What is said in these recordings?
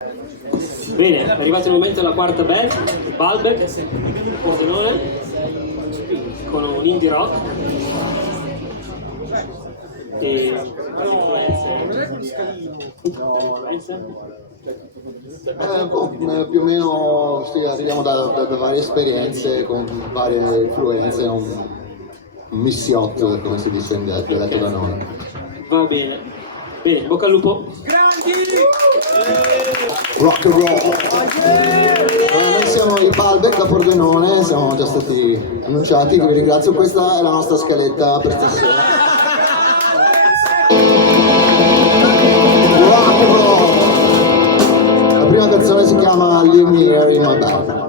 Bene, è arrivato il momento della quarta band, Balbec, Pordenone, con un indie rock e più o meno sì, arriviamo da varie esperienze con varie influenze, un missiotto come si dice in dialetto da noi. Va bene, bene, bocca al lupo. Rock and roll. Noi siamo i Balbec da Pordenone, siamo già stati annunciati, vi ringrazio, questa è la nostra scaletta per stasera. Rock and roll. La prima canzone si chiama Leave Me Here in My Bed.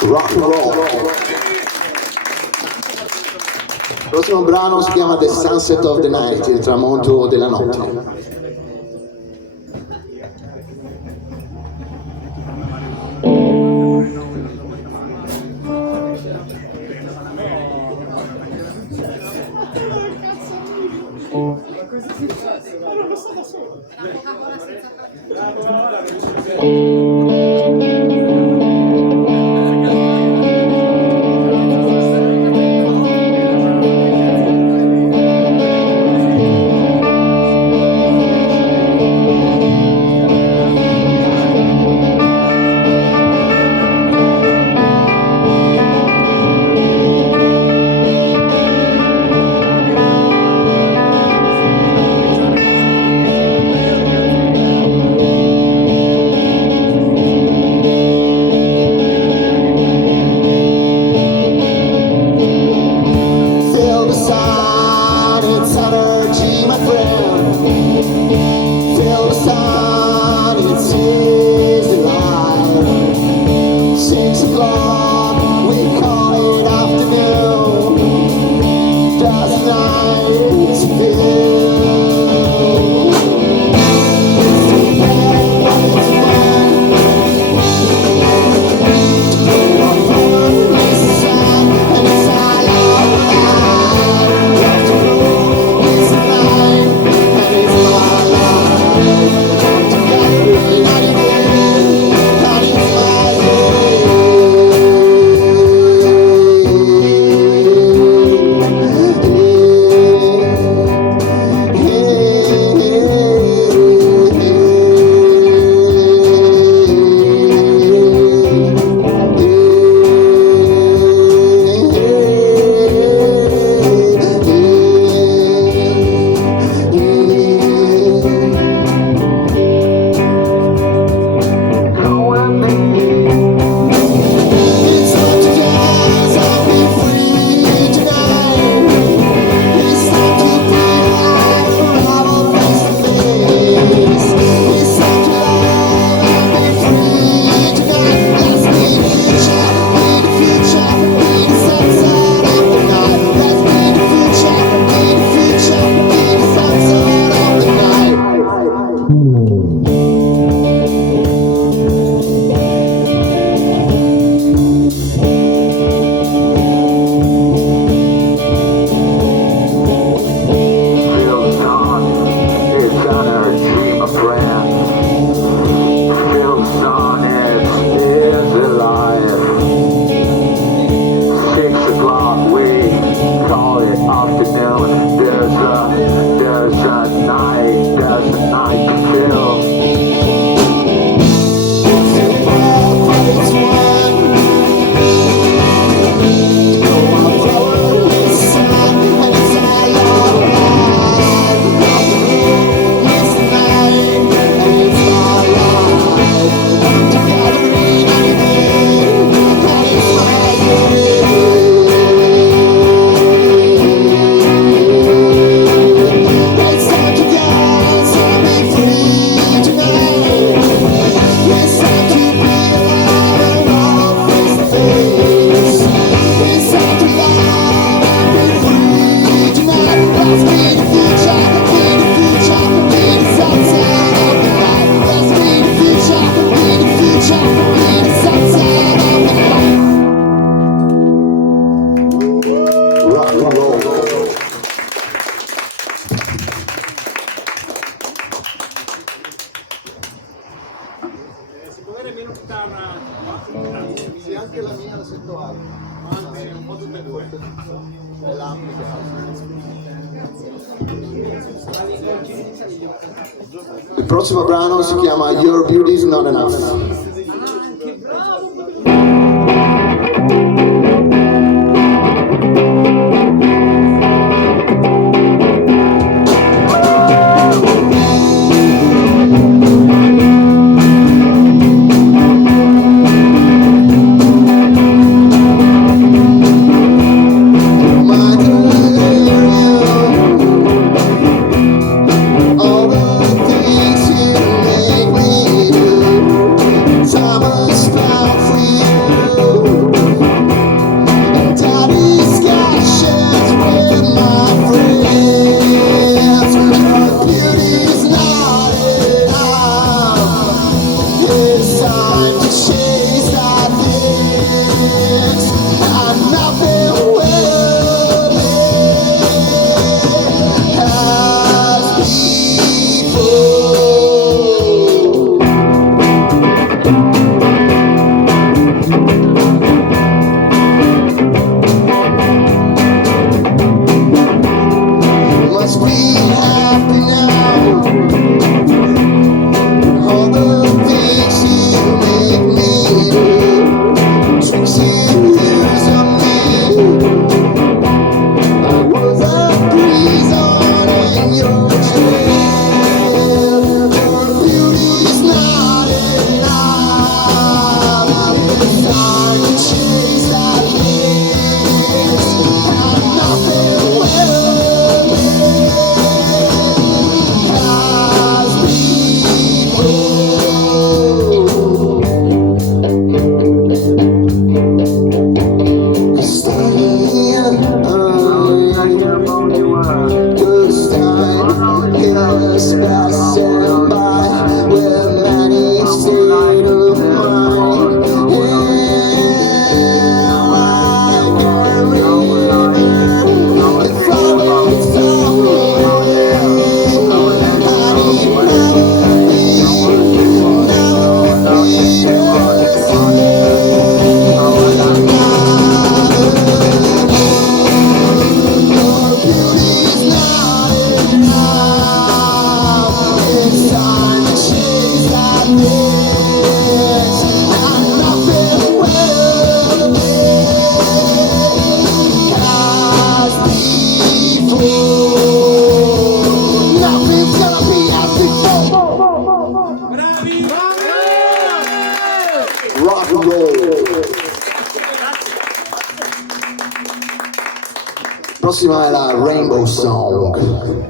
Rock and roll. Il prossimo brano si chiama The Sunset of the Night, il tramonto della notte. Feel the sun, it's energy, my friend. Feel the sun, it's easy life. 6 o'clock, we call it afternoon. Does night feel? Sì, anche la mia la sento alta. Anche un po' tutte e due. È l'amplica. Il prossimo brano si chiama Your Beauty's Not Enough. All the things you make me do Prossima è la Rainbow Song.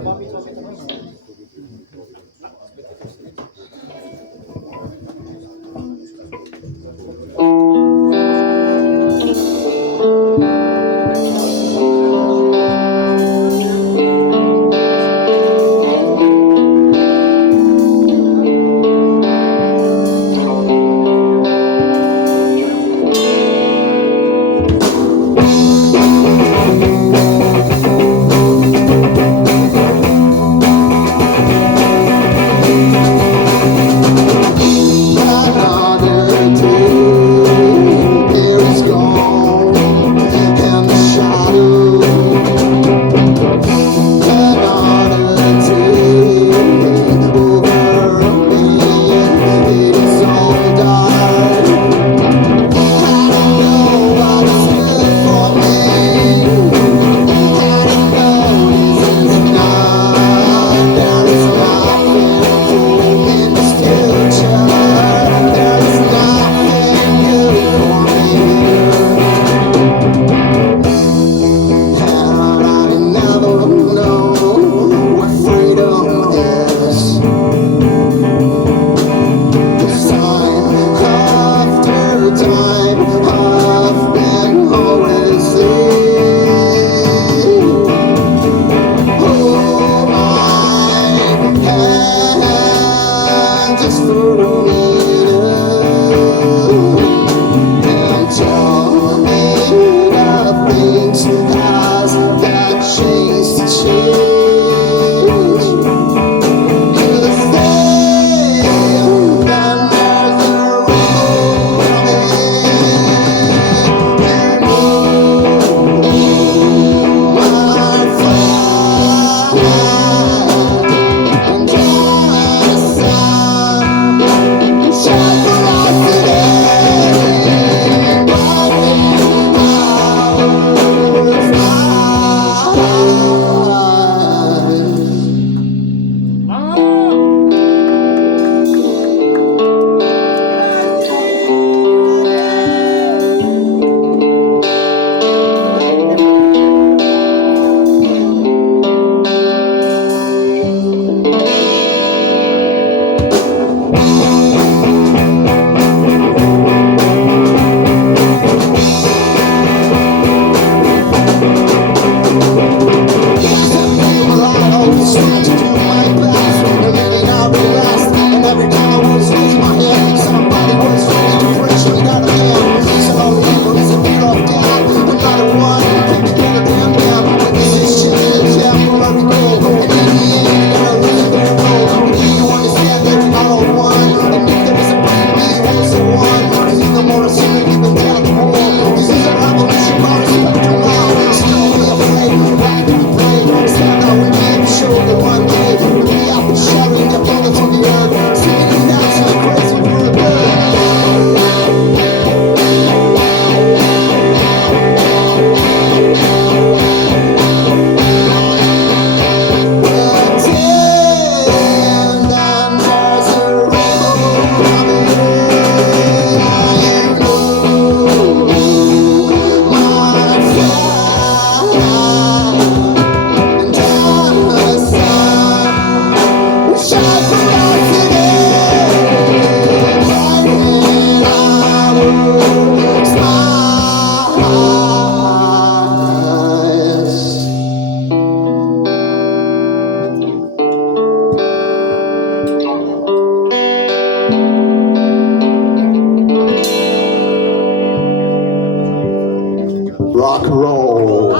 Rock roll.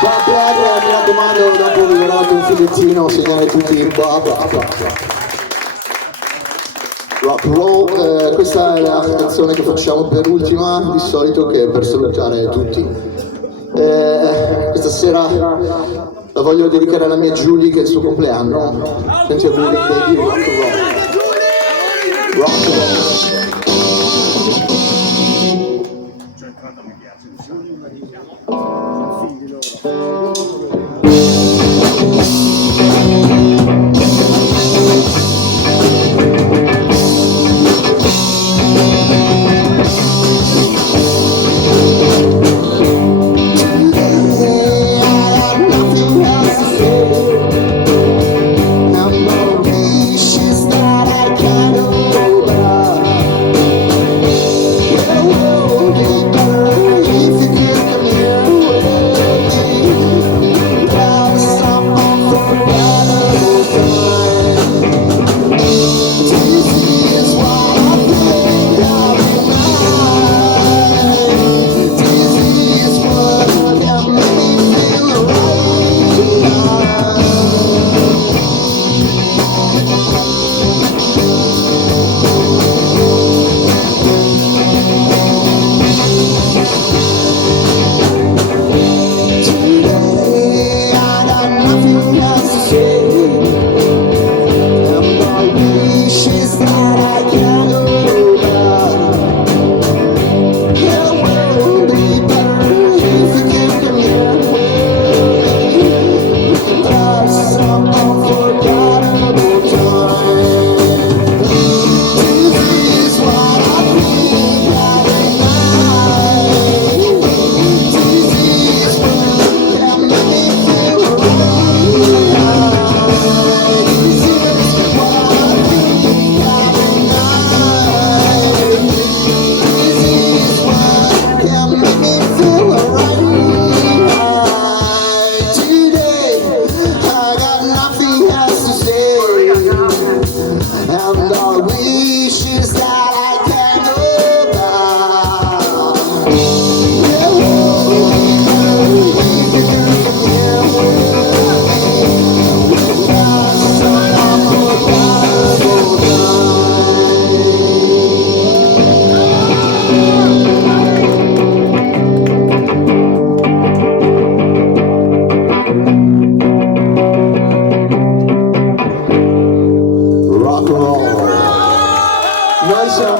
Bob Black, mi raccomando, dopo vi verrà un filettino, segnare tutti in Bob. Rock roll, questa è la canzone che facciamo per ultima, di solito, che è per salutare tutti. Questa sera la voglio dedicare alla mia Julie, che è il suo compleanno. Tanti auguri, baby, rock roll. Rock roll.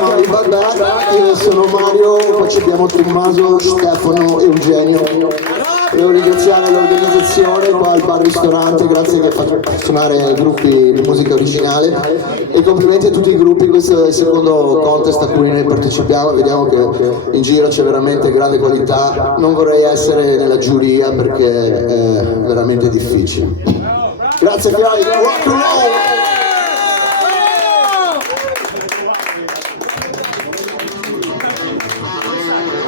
chiama i Bad Bad, io sono Mario, poi ci abbiamo Tommaso, Stefano, Eugenio. Devo ringraziare l'organizzazione qua al bar ristorante, grazie che ha fatto suonare gruppi di musica originale e complimenti a tutti i gruppi, questo è il secondo contest a cui noi partecipiamo, vediamo che in giro c'è veramente grande qualità, non vorrei essere nella giuria perché è veramente difficile. Grazie Fiori, rock and roll!